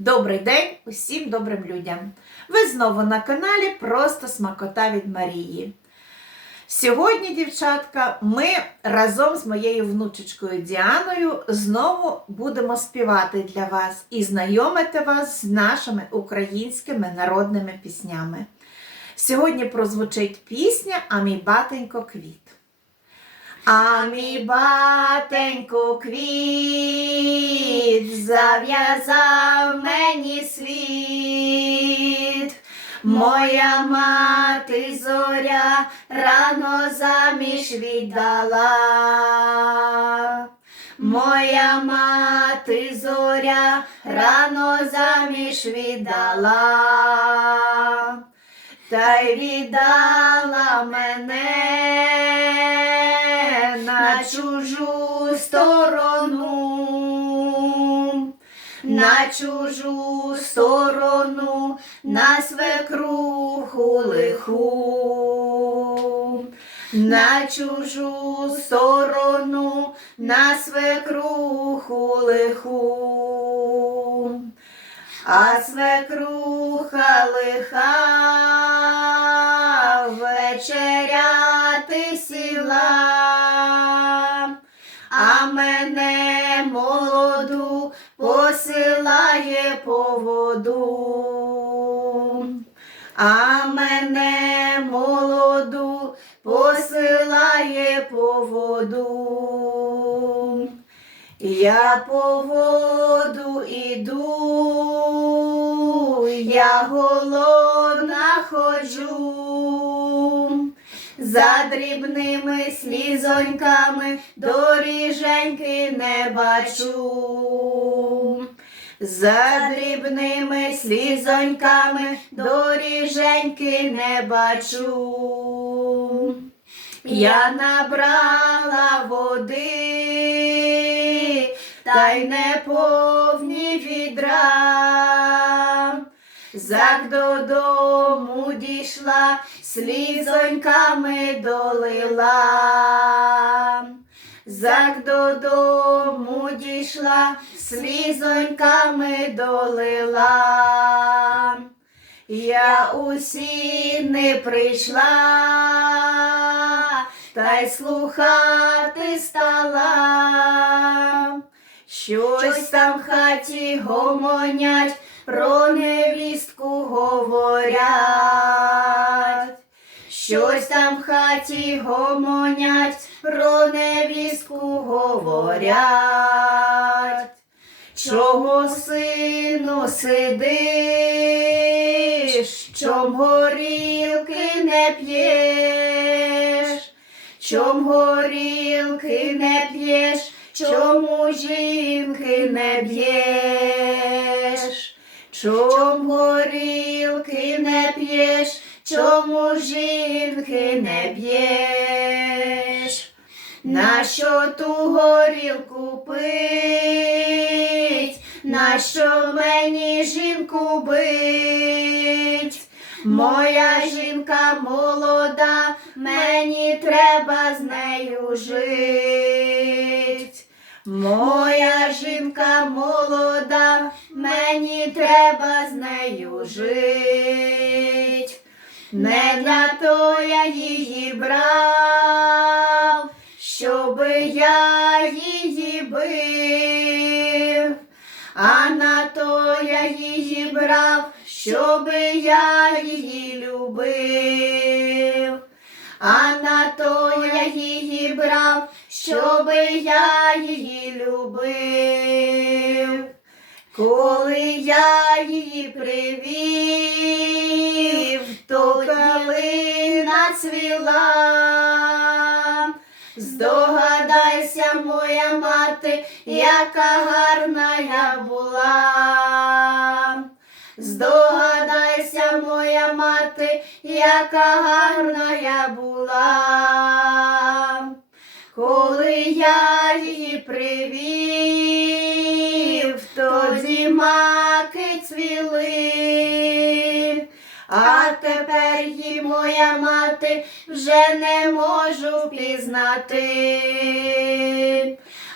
Добрий день усім добрим людям! Ви знову на каналі Просто Смакота від Марії. Сьогодні, дівчатка, ми разом з моєю внучечкою Діаною знову будемо співати для вас і знайомити вас з нашими українськими народними піснями. Сьогодні прозвучить пісня А мій батенько квіт. А мій батенько квіт зав'язав мені світ. Моя мати зоря рано заміж віддала. Моя мати зоря рано заміж віддала. Та й віддала мене на чужу сторону, на чужу сторону, на свекруху лиху, на чужу сторону, на свекруху лиху. А свекруха лиха вечеряти сіла, посилає по воду, а мене молоду посилає по воду. Я по воду іду, я голодна ходжу, за дрібними слізоньками доріженьки не бачу. За дрібними слізоньками доріженьки не бачу. Я набрала води, та й не повні відра. Зак додому дійшла, слізоньками долила. Зак додому дійшла, слізоньками долила. Я усі не прийшла, та й слухати стала. Щось там в хаті гомонять, про невістку говорять. Щось там в хаті гомонять, про невістку говорять. Чого сину сидиш, чом горілки не п'єш, чом горілки не п'єш, чому жінки не б'єш, чом горілки не п'єш, чому жінки не б'єш. Нащо ту горілку пить? Нащо мені жінку бить? Моя жінка молода, мені треба з нею жить. Моя жінка молода, мені треба з нею жить. Не для того я її брав, я її бив, а на то я її брав, щоби я її любив, а на то я її брав, щоби я її любив. Коли я її привів, то калина цвіла. Здогадайся, моя мати, яка гарна я була. Здогадайся, моя мати, яка гарна я була. Коли я її привів, тоді маки цвіли, а тепер її моя мати вже не можу впізнати.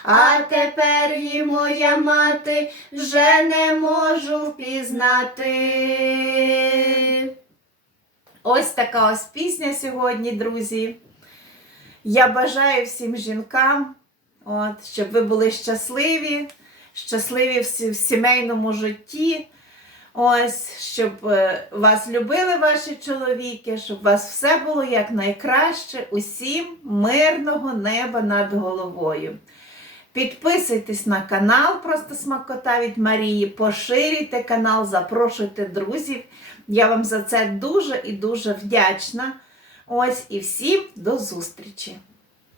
А тепер і моя мати вже не можу впізнати. Ось така ось пісня сьогодні, друзі. Я бажаю всім жінкам, от, щоб ви були щасливі, щасливі в сімейному житті. Ось, щоб е, вас любили ваші чоловіки, щоб у вас все було як найкраще, усім мирного неба над головою. Підписуйтесь на канал Просто Смакота від Марії, поширюйте канал, запрошуйте друзів. Я вам за це дуже і дуже вдячна. Ось і всім до зустрічі!